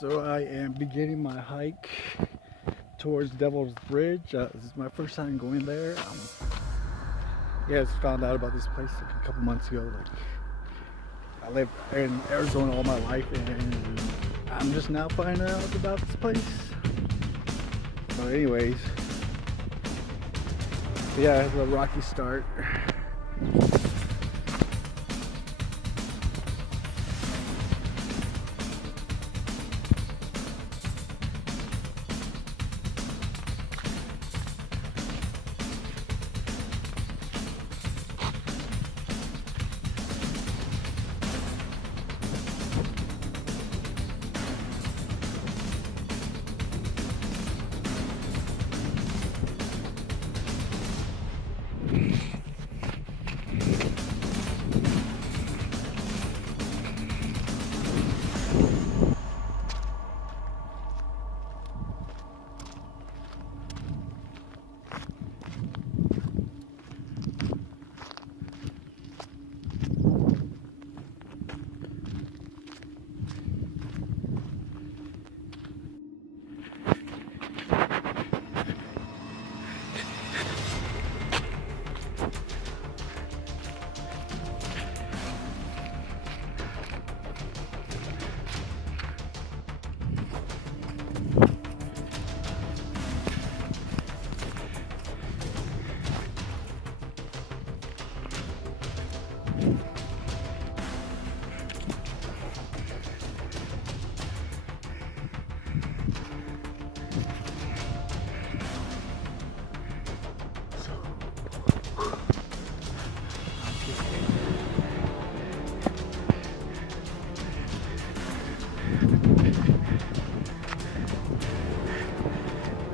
So I am beginning my hike towards Devil's Bridge. This is my first time going there. Yeah, just found out about this place like a couple months ago. I lived in Arizona all my life, and I'm just now finding out about this place. But anyways, yeah, it has a rocky start.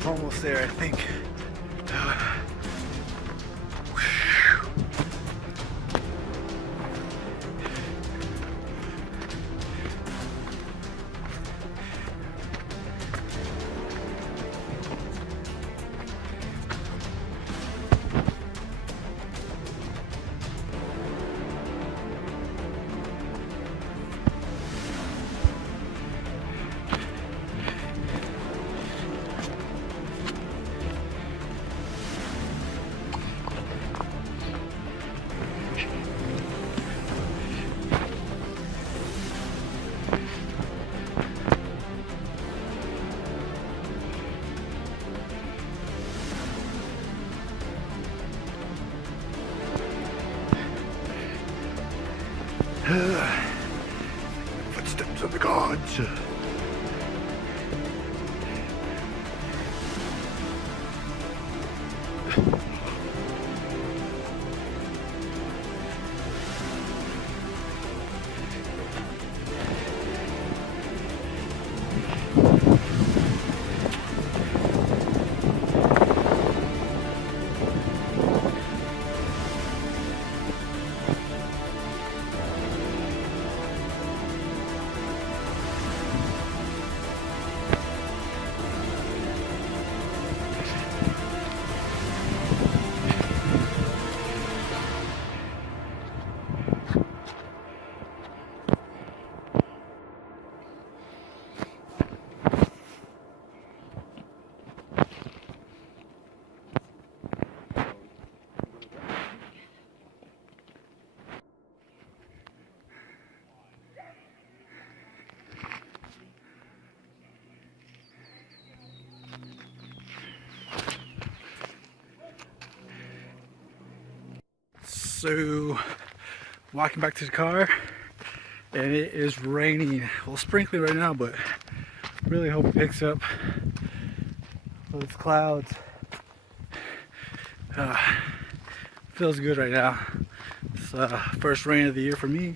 Almost there, I think. Footsteps of the gods. So, walking back to the car, and it is raining. Well, sprinkling right now, but really hope it picks up those clouds. Feels good right now. It's first rain of the year for me.